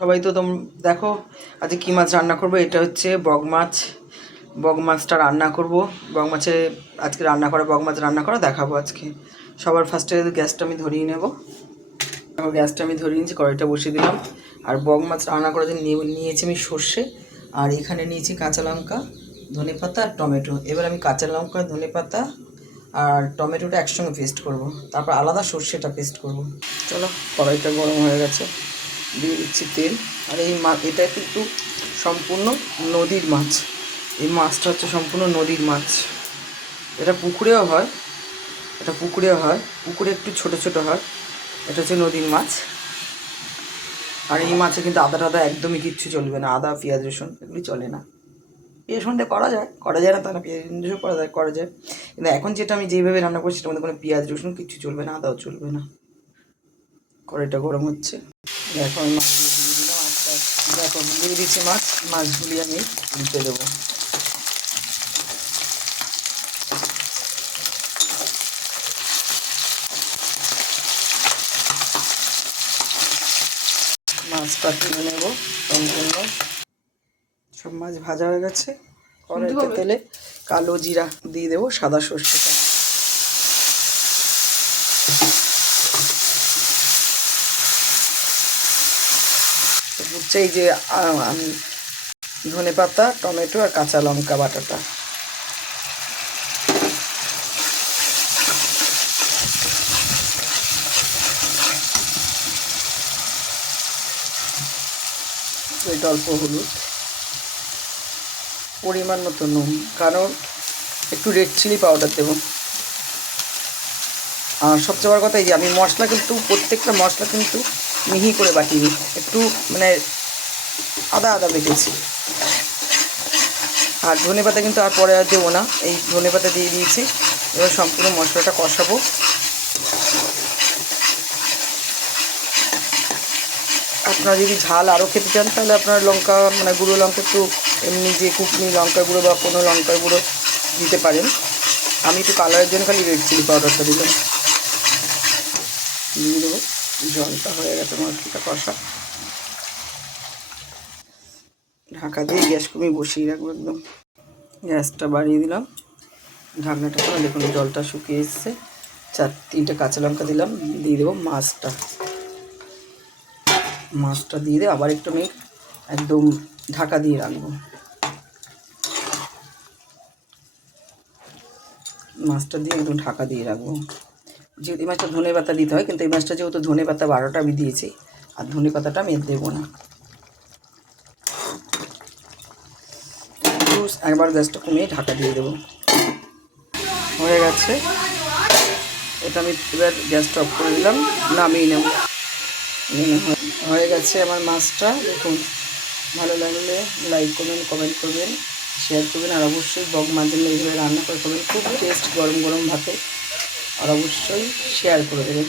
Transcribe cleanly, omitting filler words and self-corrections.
সবাই তো দেখো আজকে কী মাছ রান্না করবো। এটা হচ্ছে বগ মাছ। বগ মাছটা রান্না করব। বগ মাছে আজকে রান্না করা, বগ মাছ রান্না করা দেখাবো আজকে। সবার ফার্স্টে গ্যাসটা আমি ধরিয়ে নেব। গ্যাসটা আমি ধরিয়ে নিয়েছি, কড়াইটা বসিয়ে দিলাম। আর বগ মাছ রান্না করার জন্য নিয়েছি আমি সর্ষে, আর এখানে নিয়েছি কাঁচা লঙ্কা, ধনেপাতা আর টমেটো। এবার আমি কাঁচা লঙ্কা, ধনেপাতা আর টমেটোটা একসঙ্গে পেস্ট করব, তারপর আলাদা সর্ষেটা পেস্ট করব। চলো, কড়াইটা গরম হয়ে গেছে, দিয়ে দিচ্ছি তেল। আর এই এটা কিন্তু সম্পূর্ণ নদীর মাছ। এই মাছটা হচ্ছে সম্পূর্ণ নদীর মাছ। এটা পুকুরেও হয়, পুকুরে একটু ছোট ছোট হয়। এটা হচ্ছে নদীর মাছ। আর এই মাছে কিন্তু আদা টাদা একদমই কিচ্ছু চলবে না। আদা, পেঁয়াজ, রসুন এগুলি চলে না। পেঁয়াজ রসুন দিয়ে করা যায় না তা না, পেঁয়াজ রসুন করা যায়। কিন্তু এখন যেটা আমি যেইভাবে রান্না করছি সেটার মধ্যে কোনো পেঁয়াজ রসুন কিচ্ছু চলবে না, আদাও চলবে না। কড়াইটা গরম হচ্ছে, এখন আমি মাছগুলো দিয়ে দিলাম। আস্তে আস্তে দেখো দিয়ে দিচ্ছি মাছগুলি আমি উল্টে দেবো। মাছটা তুলে নেব সম্পূর্ণ। সব মাছ ভাজা হয়ে গেছে। কড়াইতে তেলে কালো জিরা দিয়ে দেবো, সাদা সর্ষেটা। হচ্ছে এই যে ধনেপাতা, টমেটো আর কাঁচা লঙ্কা বাটাটা। এটা অল্প হলুদ, পরিমাণ মতো নুন, কারণ একটু রেড চিলি পাউডার দেবো। আর সবচেয়ে বড় কথা এই যে আমি মশলা কিন্তু প্রত্যেকটা মশলা কিন্তু মিহি করে বাটিনি, একটু মানে আদা আদা বেটেছি। আর ধনেপাতা কিন্তু আর পরে আর দেবো না, এই ধনেপাতা দিয়ে দিয়েছি। এবার সম্পূর্ণ মশলাটা কষাবো। আপনারা যদি ঝাল আরও খেতে চান তাহলে আপনার লঙ্কা মানে গুঁড়ো লঙ্কা একটু এমনি যে কুকনি লঙ্কার গুঁড়ো বা কোনো লঙ্কার গুঁড়ো দিতে পারেন। আমি একটু কালারের জন্য খালি রেড চিলি পাউডারটা দিলাম, দিয়ে দেবো। জলটা হয়ে গেছে, মশলাটা কষা। ঢাকা দিয়ে গ্যাস কমিয়ে বসিয়ে রাখবো একদম। গ্যাসটা বাড়িয়ে দিলাম, ঢাকনাটা করে দেখুন জলটা শুকিয়ে এসছে। 4-3টে কাঁচা লঙ্কা দিলাম, দিয়ে দেবো মাছটা দিয়ে দিয়ে আবার একটু আমি একদম ঢাকা দিয়ে রাখবো। মাছটা দিয়ে একদম ঢাকা দিয়ে রাখবো। যেহেতু এই মাছটা ধনে পাতা দিতে হয়, কিন্তু এই মাছটা যেহেতু ধনে পাতা 12টা আমি দিয়েছি, আর ধনে পাতাটা আমি দেবো না। একবার গ্যাসটা কমিয়ে ঢাকা দিয়ে দেবো। হয়ে গেছে, এটা আমি এবার গ্যাসটা অফ করে দিলাম, নামিয়ে নেব। হয়ে গেছে আমার মাছটা। দেখুন, ভালো লাগলে লাইক করবেন, কমেন্ট করবেন, শেয়ার করবেন। আর অবশ্যই বগ মাছ এইভাবে রান্না করে খাবেন, খুব টেস্ট গরম গরম ভাতে। আর অবশ্যই শেয়ার করে দেবেন।